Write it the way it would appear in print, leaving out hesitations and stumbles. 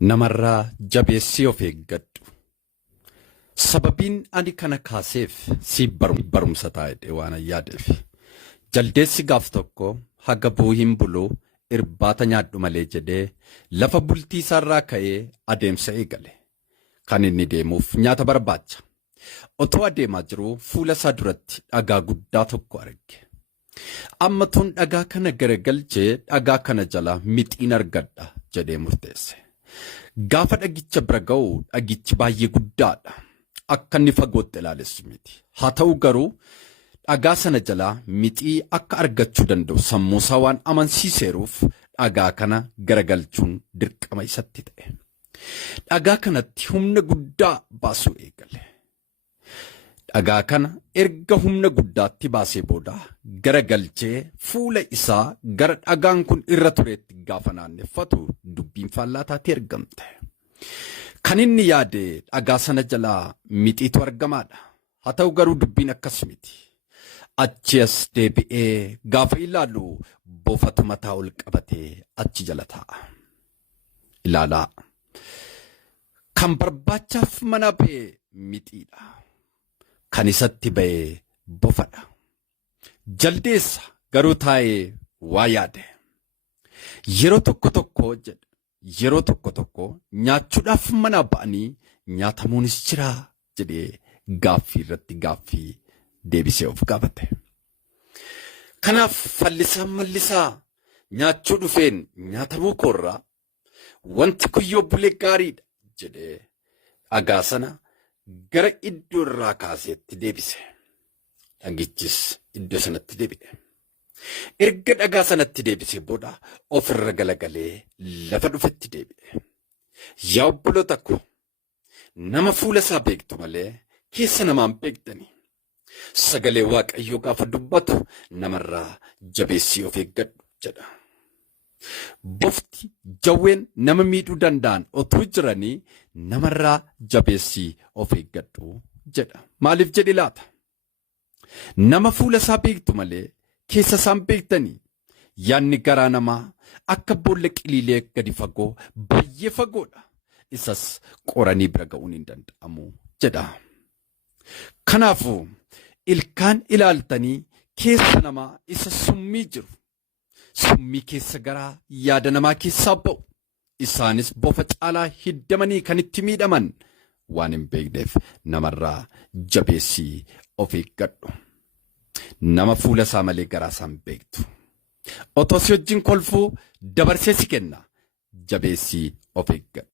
Namaraa Jabbeessii of eeggadhu. Sababiin ani kana kaaseef si barumsa taa'ee waan yaadeef. Jaldeessi gaaf tokko haga buuhin buluu irbaata nyaadhu malee jedhee lafa bultii isaarraa ka'ee adeemsa eegale. Kan inni deemuuf nyaata barbaacha. Otoo adeemaa jiruu fuula isaa duratti dhagaa guddaa tokko arge. Amma tun dhagaa kana garagalchee dhagaa kana jala mixiin argadha jedhee murteesse. Gaafa dhagicha bira ga'u dhagichi baay'ee guddaadha. Akka inni fagootti ilaalessu miti. Haa ta'u garuu dhagaa sana jalaa mixii akka argachuu danda'u sammuusaa waan amansiiseeruuf dhagaa kana garagalchuun dirqama isatti ta'e. Dhagaa kanatti humna guddaa baasuu eegale. Dhagaa kana erga humna guddaatti baasee booda garagalchee fuula isaa gara dhagaan kun irra tureetti gaafa naanneffatu dubbiin faallaataa argamte. Kan inni yaade dhagaa sana jalaa mixiitu argamaadha. Haa ta'u garuu dubbiin akkas miti. Achi as deebi'ee gaafa ilaalu boofatu mataa ol qabatee achi jala taa'a. Ilaalaa. Kan barbaachaaf mana ba'e mixiidha. Kan isatti ba'e bofadha. Jaldeessa garuu taa'ee waa yaade. Yeroo tokko jedhe. Yeroo tokko nyaachuudhaaf mana ba'anii nyaatamuunis jira jedhee gaaffii irratti gaaffii deebisee of gaafate. Kanaaf fallisaa mallisaa nyaachuu dhufeen nyaatamuu koorraa wanti kuyyoo bulee gaariidha jedhee dhagaa sana gara iddoo irraa kaaseetti deebise. Dhagichis iddoo sanatti deebi'e. Erga dhagaa sanatti deebisee booda ofirra galagalee lafa dhufetti deebi'e. Yaa obboloota ko, nama fuula isaa beektu malee keessa namaan beektanii. Sagalee Waaqayyoo gaafa dubbatu namarraa jabeessii of eeggadhu jedha. Bofti jawween nama miidhuu danda'an otuu jiranii namarraa jabeessii of eeggadhu jedha. Maaliif jedhi laata? Nama fuula isaa beektu malee keessa isaan beektanii yaadni garaa namaa akka boolla qiliilee gadi fagoo baay'ee fagoodha. Isas qoranii bira ga'uun hin danda'amu jedha. Kanaafuu ilkaan ilaaltanii keessa namaa isa summii jiru. Summii keessa garaa yaada namaa keessaa ba'u. Isaanis bofa caalaa hiddamanii kan itti miidhaman waan hin beekneef namarraa jabeessii of eeggadhu. Nama fuula isaa malee garaa isaan beektu. Otoo si wajjin kolfuu dabarsee si kenna. Jabeessii of eeggadhu.